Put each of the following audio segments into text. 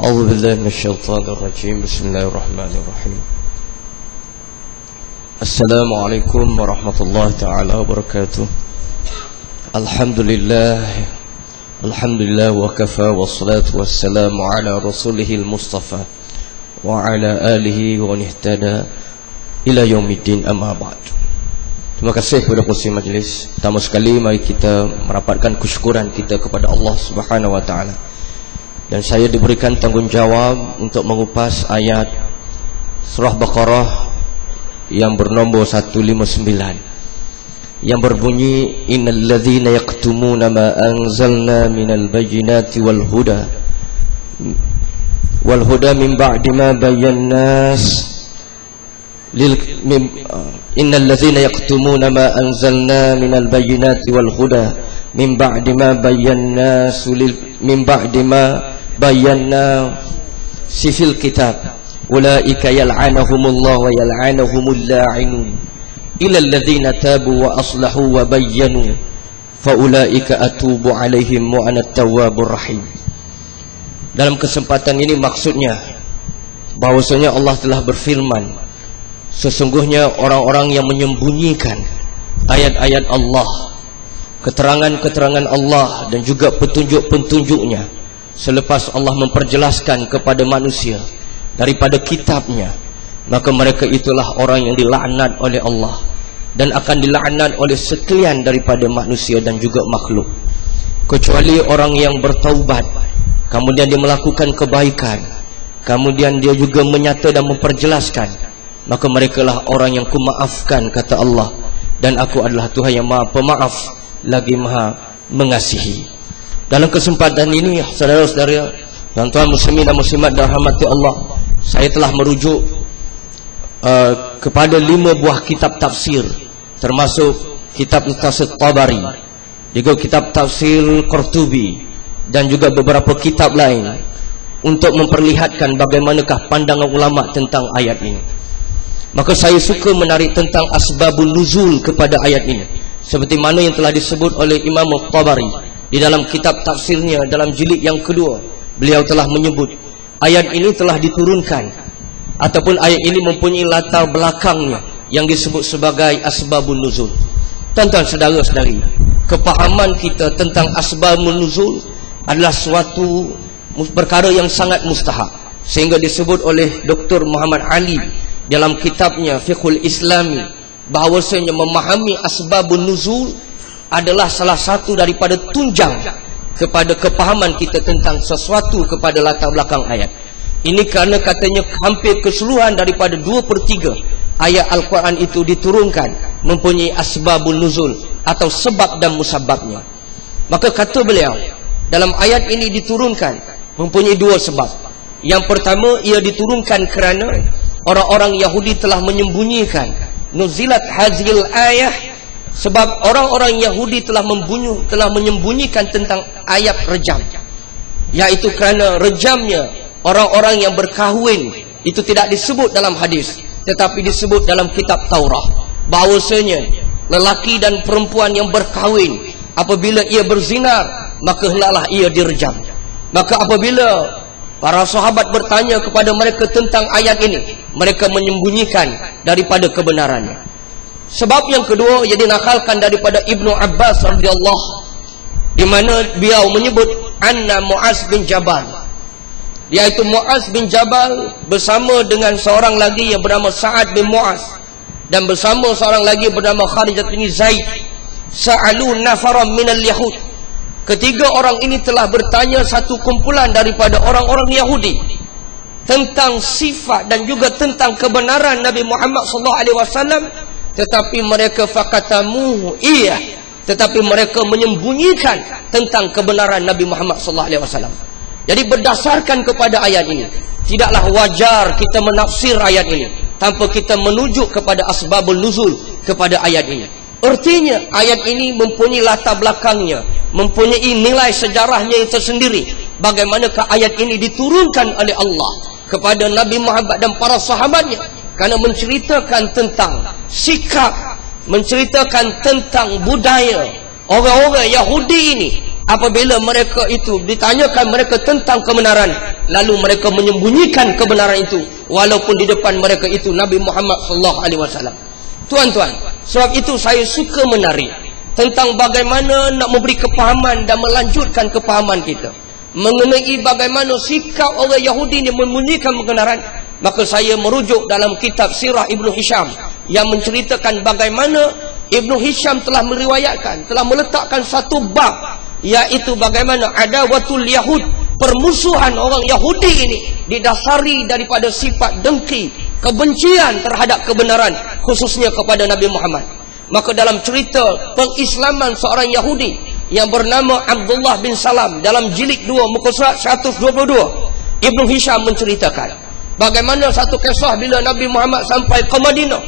أعوذ بالله من الشيطان الرجيم بسم الله الرحمن الرحيم السلام عليكم ورحمة الله تعالى وبركاته الحمد لله وكفى والصلاة والسلام على رسوله المصطفى وعلى آله ومن اهتدى إلى يوم الدين أما بعد. Terima kasih kepada kursi majlis. Pertama sekali mari kita merapatkan kesyukuran kita kepada Allah Subhanahu wa taala. Dan saya diberikan tanggungjawab untuk mengupas ayat surah Baqarah yang bernombor 159 yang berbunyi innal ladzina yaktumuna ma anzalna minal bayyinati wal huda min ba'di ma bayyannas innal ladzina yaktumuna ma anzalna minal bayyinati wal huda min ba'di ma bayyannas min ba'di ma bayanna sifil kitab ulaika yal'anuhumullah wa yal'anuhumul la'inun illa alladhina tabu wa aslahu wa bayyanu fa ulaika atubu alaihim wa ana at-tawwabur rahim. Dalam kesempatan ini maksudnya bahwasanya Allah telah berfirman, sesungguhnya orang-orang yang menyembunyikan ayat-ayat Allah, keterangan-keterangan Allah dan juga petunjuk-petunjuknya selepas Allah memperjelaskan kepada manusia daripada kitabnya, maka mereka itulah orang yang dilaknat oleh Allah dan akan dilaknat oleh sekalian daripada manusia dan juga makhluk, kecuali orang yang bertaubat, kemudian dia melakukan kebaikan, kemudian dia juga menyata dan memperjelaskan, maka merekalah orang yang kumaafkan, kata Allah, dan aku adalah Tuhan yang Maha Pemaaf lagi Maha Mengasihi. Dalam kesempatan ini, saudara-saudara, tuan-tuan muslimin dan muslimat dan rahmati Allah, saya telah merujuk kepada 5 buah kitab tafsir, termasuk kitab tafsir Tabari, juga kitab tafsir Qurtubi, dan juga beberapa kitab lain, untuk memperlihatkan bagaimanakah pandangan ulama tentang ayat ini. Maka saya suka menarik tentang asbabun nuzul kepada ayat ini, seperti mana yang telah disebut oleh Imam Tabari di dalam kitab tafsirnya dalam jilid yang kedua. Beliau telah menyebut ayat ini telah diturunkan, ataupun ayat ini mempunyai latar belakangnya yang disebut sebagai asbabun nuzul. Tuan-tuan, saudara-saudari, kepahaman kita tentang asbabun nuzul adalah suatu perkara yang sangat mustahak, sehingga disebut oleh Dr. Muhammad Ali dalam kitabnya Fiqhul Islami bahawasanya memahami asbabun nuzul adalah salah satu daripada tunjang kepada kepahaman kita tentang sesuatu kepada latar belakang ayat. Ini kerana katanya hampir keseluruhan daripada 2/3 ayat Al-Quran itu diturunkan mempunyai asbabun nuzul atau sebab dan musababnya. Maka kata beliau, dalam ayat ini diturunkan mempunyai 2 sebab. Yang pertama, ia diturunkan kerana orang-orang Yahudi telah menyembunyikan nuzilat hazil ayah, sebab orang-orang Yahudi telah menyembunyikan tentang ayat rejam, yaitu kerana rejamnya orang-orang yang berkahwin itu tidak disebut dalam hadis, tetapi disebut dalam kitab Taurat, bahawasanya lelaki dan perempuan yang berkahwin apabila ia berzinar maka hendaklah ia direjam. Maka apabila para sahabat bertanya kepada mereka tentang ayat ini, mereka menyembunyikan daripada kebenarannya. Sebab yang kedua, ia dinakalkan daripada Ibnu Abbas radhiyallahu, di mana beliau menyebut anna Muaz bin Jabal, yaitu Muaz bin Jabal bersama dengan seorang lagi yang bernama Sa'ad bin Muaz dan bersama seorang lagi bernama Kharijah bin Zaid, sa'alu nafaran minal yahud. Ketiga orang ini telah bertanya satu kumpulan daripada orang-orang Yahudi tentang sifat dan juga tentang kebenaran Nabi Muhammad SAW, tetapi mereka fakatamuhu iya, tetapi mereka menyembunyikan tentang kebenaran Nabi Muhammad SAW. Jadi berdasarkan kepada ayat ini, tidaklah wajar kita menafsir ayat ini tanpa kita menuju kepada asbabul nuzul kepada ayat ini. Artinya ayat ini mempunyai latar belakangnya, mempunyai nilai sejarahnya yang tersendiri. Bagaimanakah ayat ini diturunkan oleh Allah kepada Nabi Muhammad dan para sahabatnya, kerana menceritakan tentang sikap, menceritakan tentang budaya orang-orang Yahudi ini apabila mereka itu ditanyakan mereka tentang kebenaran, lalu mereka menyembunyikan kebenaran itu, walaupun di depan mereka itu Nabi Muhammad SAW. Tuan-tuan, sebab itu saya suka menarik tentang bagaimana nak memberi kepahaman dan melanjutkan kepahaman kita mengenai bagaimana sikap orang Yahudi yang menyembunyikan kebenaran. Maka saya merujuk dalam kitab Sirah Ibnu Hisham yang menceritakan bagaimana Ibnu Hisham telah meriwayatkan, telah meletakkan satu bab, yaitu bagaimana adawatul Yahud, permusuhan orang Yahudi ini didasari daripada sifat dengki, kebencian terhadap kebenaran, khususnya kepada Nabi Muhammad. Maka dalam cerita pengislaman seorang Yahudi yang bernama Abdullah bin Salam, dalam jilid 2 muka surat 122, Ibnu Hisham menceritakan bagaimana satu kisah bila Nabi Muhammad sampai ke Madinah.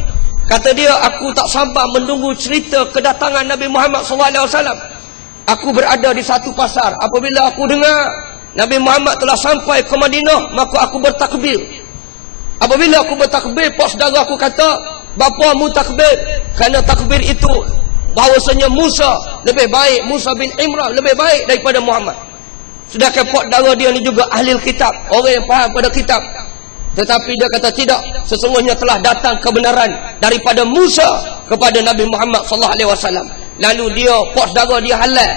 Kata dia, aku tak sabar menunggu cerita kedatangan Nabi Muhammad SAW. Aku berada di satu pasar. Apabila aku dengar Nabi Muhammad telah sampai ke Madinah, maka aku bertakbir. Apabila aku bertakbir, pak saudara aku kata, bapa mu takbir? Kerana takbir itu bahawasanya Musa lebih baik, Musa bin Imran lebih baik daripada Muhammad. Sedangkan pak saudara dia ni juga ahli kitab, orang yang faham pada kitab. Tetapi dia kata tidak, sesungguhnya telah datang kebenaran daripada Musa kepada Nabi Muhammad SAW. Lalu dia, pak saudara dia halal,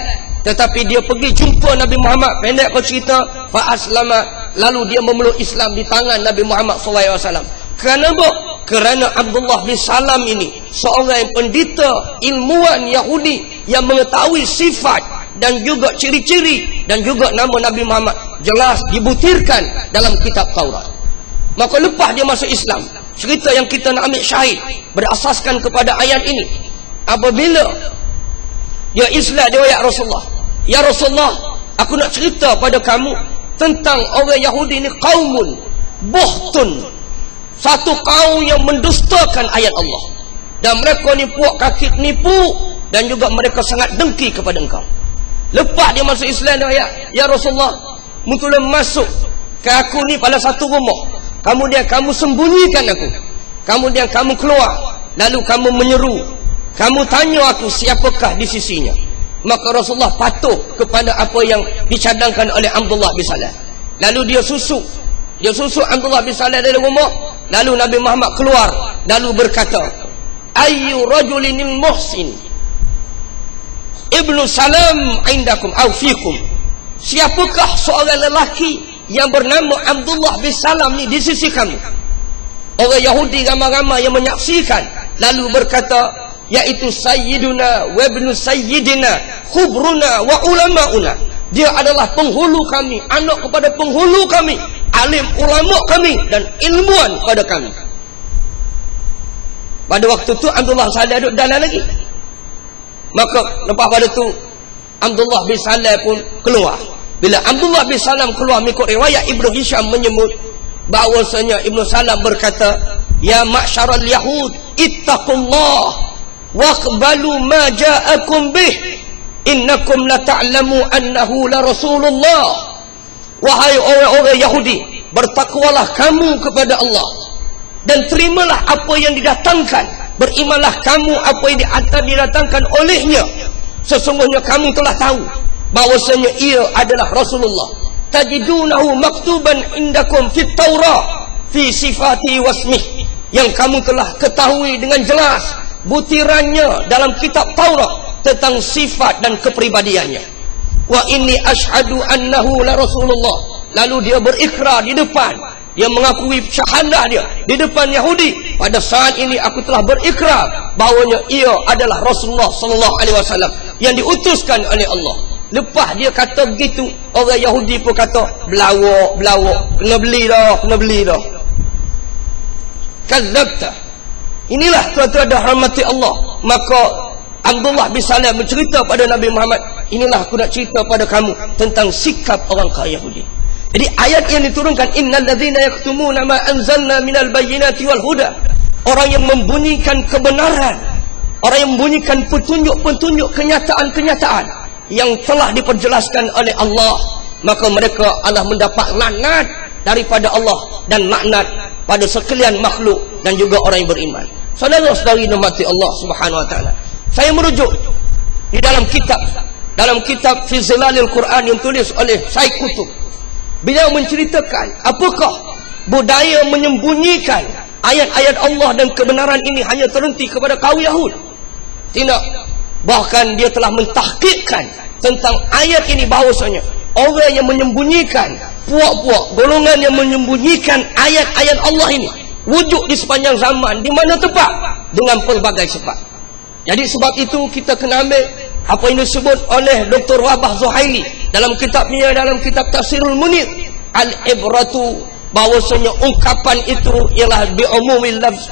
tetapi dia pergi jumpa Nabi Muhammad. Pendek kau cerita, fa aslama, lalu dia memeluk Islam di tangan Nabi Muhammad SAW. Kerana apa? Kerana Abdullah bin Salam ini seorang yang pendeta, ilmuwan Yahudi yang mengetahui sifat dan juga ciri-ciri dan juga nama Nabi Muhammad jelas dibutirkan dalam kitab Taurat. Maka lepas dia masuk Islam, cerita yang kita nak ambil syahid berasaskan kepada ayat ini. Apabila dia Islam, dia ya Rasulullah, ya Rasulullah, aku nak cerita pada kamu tentang orang Yahudi ni, qaumun buhtun, satu kaum yang mendustakan ayat Allah, dan mereka ni puak kaki nipu, dan juga mereka sangat dengki kepada engkau. Lepas dia masuk Islam, dia ya Rasulullah, mula masuk ke aku ni pada satu rumah, kemudian kamu sembunyikan aku, kemudian kamu keluar, lalu kamu menyeru, kamu tanya aku siapakah di sisinya. Maka Rasulullah patuh kepada apa yang dicadangkan oleh Abdullah bin Salam. Lalu dia susuk Abdullah bin Salam dari rumah. Lalu Nabi Muhammad keluar, lalu berkata, ayyu rajulinil muhsin Ibnu Salam indakum aw fikum, siapakah seorang lelaki yang bernama Abdullah bin Salam ni di sisi kamu? Orang Yahudi ramai-ramai yang menyaksikan, lalu berkata, yaitu Sayyiduna wa ibnu Sayyidina khubruna wa ulama'una, dia adalah penghulu kami, anak kepada penghulu kami, alim ulama kami, dan ilmuwan pada kami. Pada waktu tu Abdullah bin Salam duduk dalam lagi. Maka lepas pada tu Abdullah bin Salam pun keluar. Bila Abdullah bin Salam keluar, mengikut riwayat Ibnu Hisham menyebut bahawasanya Ibnu Salam berkata, ya ma'syaral yahud ittaqullah waqbalu ma ja'akum bih innakum la ta'lamu annahu la rasulullah. Wahai orang-orang Yahudi, bertakwalah kamu kepada Allah dan terimalah apa yang didatangkan, berimanlah kamu apa yang didatangkan olehnya. Sesungguhnya kamu telah tahu bahwasanya ia adalah Rasulullah. Tajidunahu maktuban indakum fit Taurah fi sifati wasmih, yang kamu telah ketahui dengan jelas butirannya dalam kitab Taurat tentang sifat dan kepribadiannya. Wa inni ashhadu annahu la Rasulullah. Lalu dia berikrar di depan, dia mengakui syahadah dia di depan Yahudi, pada saat ini aku telah berikrar bahawanya ia adalah Rasulullah sallallahu alaihi wasallam yang diutuskan oleh Allah. Lepas dia kata begitu, orang Yahudi pun kata, belawak, kena beli dah. Kadzabta. Inilah tuan-tuan dah rahmati Allah. Maka Abdullah bin Salam bercerita pada Nabi Muhammad, inilah aku nak cerita pada kamu tentang sikap orang kaya Yahudi. Jadi ayat yang diturunkan, innal ladzina yaktumuna ma anzalna minal bayyinati wal huda, orang yang membunyikan kebenaran, orang yang membunyikan petunjuk-petunjuk, kenyataan-kenyataan yang telah diperjelaskan oleh Allah, maka mereka adalah mendapat laknat daripada Allah dan laknat pada sekalian makhluk dan juga orang yang beriman. Saudara-saudari nikmati Allah Subhanahu wa taala, saya merujuk di dalam kitab dalam kitab Fi Zilalil Quran yang tulis oleh Syekh Qutb, beliau menceritakan apakah budaya menyembunyikan ayat-ayat Allah dan kebenaran ini hanya terhenti kepada kaum Yahud. Tidak, bahkan dia telah mentahqiqkan tentang ayat ini bahawasanya orang yang menyembunyikan, puak-puak golongan yang menyembunyikan ayat-ayat Allah ini wujud di sepanjang zaman, di mana tempat, dengan pelbagai sebab. Jadi sebab itu kita kena ambil apa yang disebut oleh Dr. Wahbah Zuhaili dalam kitabnya, dalam kitab Tafsirul Munir, al-ibratu, bahawasanya ungkapan itu ialah bi umumil lafz,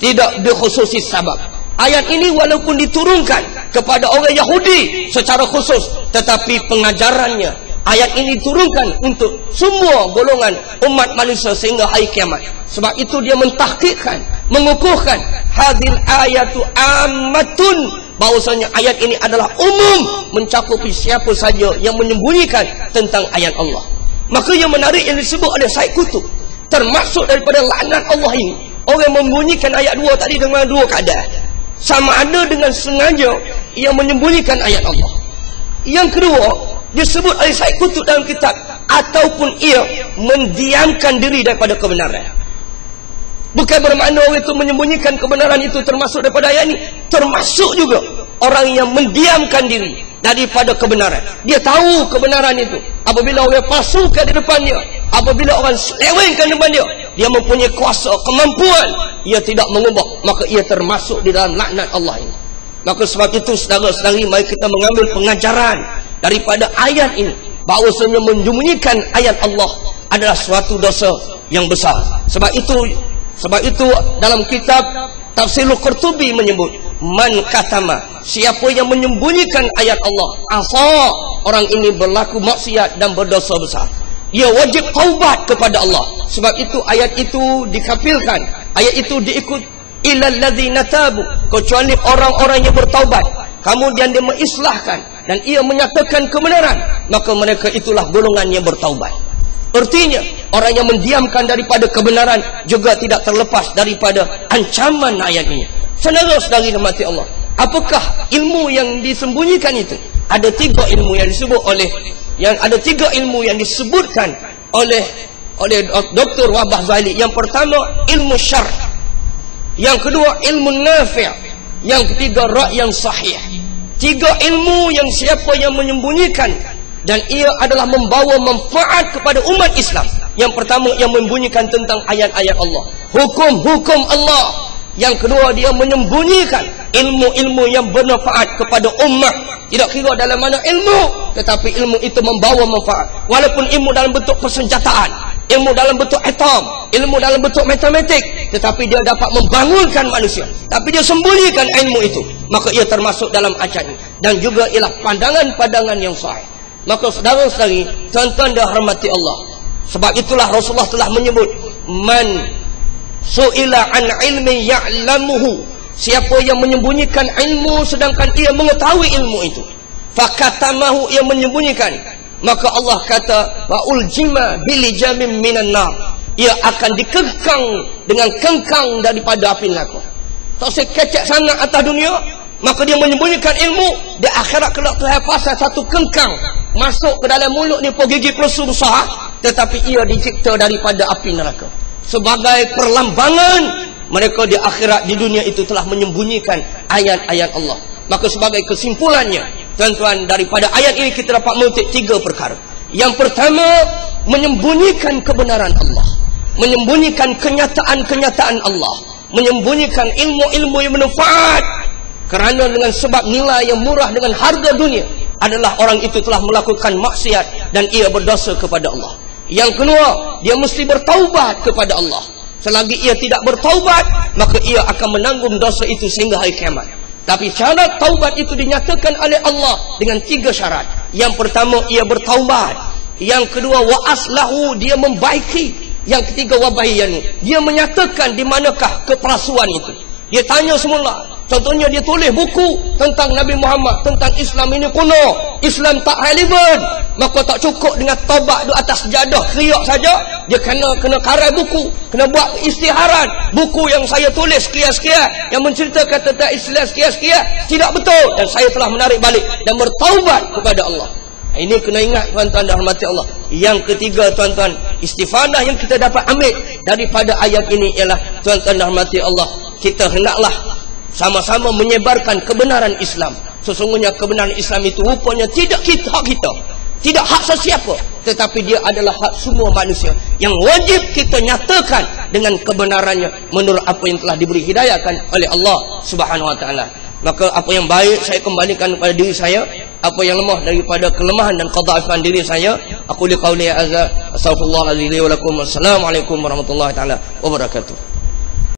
tidak bi khususis sabab. Ayat ini walaupun diturunkan kepada orang Yahudi secara khusus, tetapi pengajarannya ayat ini diturunkan untuk semua golongan umat manusia sehingga hari kiamat. Sebab itu dia mentahqiqkan, mengukuhkan hadil ayatu ammatun, bahwasanya ayat ini adalah umum, mencakupi siapa saja yang menyembunyikan tentang ayat Allah. Maka yang menarik yang disebut oleh Syekh Qutb, termasuk daripada laknat Allah ini, orang membunyikan ayat 2 tadi dengan dua keadaan. Sama ada dengan sengaja ia menyembunyikan ayat Allah. Yang kedua, disebut oleh Syekh Qutb dalam kitab, ataupun ia mendiamkan diri daripada kebenaran. Bukan bermakna orang itu menyembunyikan kebenaran itu termasuk daripada ayat ini, termasuk juga orang yang mendiamkan diri daripada kebenaran. Dia tahu kebenaran itu, apabila orang palsukan di depannya, apabila orang selewengkan di depan dia mempunyai kuasa, kemampuan, ia tidak mengubah, maka ia termasuk di dalam laknat Allah ini. Maka sebab itu saudara-saudari, mari kita mengambil pengajaran daripada ayat ini, bahawasanya menyembunyikan ayat Allah adalah suatu dosa yang besar. Sebab itu dalam kitab Tafsirul Qurtubi menyebut, man katama, siapa yang menyembunyikan ayat Allah, asa, orang ini berlaku maksiat dan berdosa besar. Dia wajib taubat kepada Allah. Sebab itu ayat itu dikafirkan, ayat itu diikut illal ladzina tabu, kecuali orang-orang yang bertaubat, kemudian dia mengislahkan dan ia menyatakan kebenaran, maka mereka itulah golongan yang bertaubat. Artinya orang yang mendiamkan daripada kebenaran juga tidak terlepas daripada ancaman ayat ini. Saudara-saudari rahmati Allah, apakah ilmu yang disembunyikan itu? Ada 3 ilmu yang disebut oleh, ada 3 ilmu yang disebutkan oleh Dr. Wahbah Zuhaili. Yang pertama ilmu syar', yang kedua ilmu nafi', yang ketiga ra' yang sahih. 3 ilmu yang siapa yang menyembunyikan dan ia adalah membawa manfaat kepada umat Islam. Yang pertama, yang membunyikan tentang ayat-ayat Allah, hukum-hukum Allah. Yang kedua, dia menyembunyikan ilmu-ilmu yang bermanfaat kepada umat. Tidak kira dalam mana ilmu, tetapi ilmu itu membawa manfaat. Walaupun ilmu dalam bentuk persenjataan, ilmu dalam bentuk atom, ilmu dalam bentuk matematik, tetapi dia dapat membangunkan manusia, tapi dia sembunyikan ilmu itu, maka ia termasuk dalam ayat ini. Dan juga ialah pandangan-pandangan yang sahih. Maka saudara-saudari, tuan-tuan dan hormati Allah, sebab itulah Rasulullah telah menyebut, man su'ila an ilmi ya'lamuhu, siapa yang menyembunyikan ilmu sedangkan ia mengetahui ilmu itu, fakatamahu, ia menyembunyikan, maka Allah kata, wa uljima bilijamin minan nar, ia akan dikekang dengan kengkang daripada api neraka. Tak sekecek sangat atas dunia, maka dia menyembunyikan ilmu, di akhirat kelak Tuhan pasal satu kengkang masuk ke dalam mulut ni, gigi pelusu besar, tetapi ia dicipta daripada api neraka. Sebagai perlambangan mereka di akhirat, di dunia itu telah menyembunyikan ayat-ayat Allah. Maka sebagai kesimpulannya, tuan-tuan, daripada ayat ini kita dapat memetik 3 perkara. Yang pertama, menyembunyikan kebenaran Allah, menyembunyikan kenyataan-kenyataan Allah, menyembunyikan ilmu-ilmu yang bermanfaat, kerana dengan sebab nilai yang murah dengan harga dunia adalah orang itu telah melakukan maksiat dan ia berdosa kepada Allah. Yang kedua, dia mesti bertaubat kepada Allah. Selagi ia tidak bertaubat, maka ia akan menanggung dosa itu sehingga hari kiamat. Tapi syarat taubat itu dinyatakan oleh Allah dengan 3 syarat. Yang pertama, ia bertaubat. Yang kedua, wa aslahu, dia membaiki. Yang ketiga, wa bayyanu, dia menyatakan di manakah kepalsuan itu. Dia tanya semula, Contohnya dia tulis buku tentang Nabi Muhammad, tentang Islam ini kuno, Islam tak relevan. Maka tak cukup dengan tobat di atas jadah teriak saja. Dia kena karai buku, kena buat istiharan. Buku yang saya tulis sekian-sekian yang menceritakan tentang Islam sekian-sekian tidak betul, dan saya telah menarik balik dan bertaubat kepada Allah. Ini kena ingat tuan-tuan dan hormati Allah. Yang ketiga tuan-tuan, istifadah yang kita dapat ambil daripada ayat ini ialah tuan-tuan dan hormati Allah, kita hendaklah sama-sama menyebarkan kebenaran Islam. Sesungguhnya kebenaran Islam itu rupanya tidak hak kita, tidak hak sesiapa, tetapi dia adalah hak semua manusia yang wajib kita nyatakan dengan kebenarannya menurut apa yang telah diberi hidayahkan oleh Allah Subhanahu wa taala. Maka apa yang baik saya kembalikan kepada diri saya, apa yang lemah daripada kelemahan dan kedhaifan diri saya, aku liqauli hadza astaghfirullah li wa lakum. Wassalamualaikum warahmatullahi taala wabarakatuh.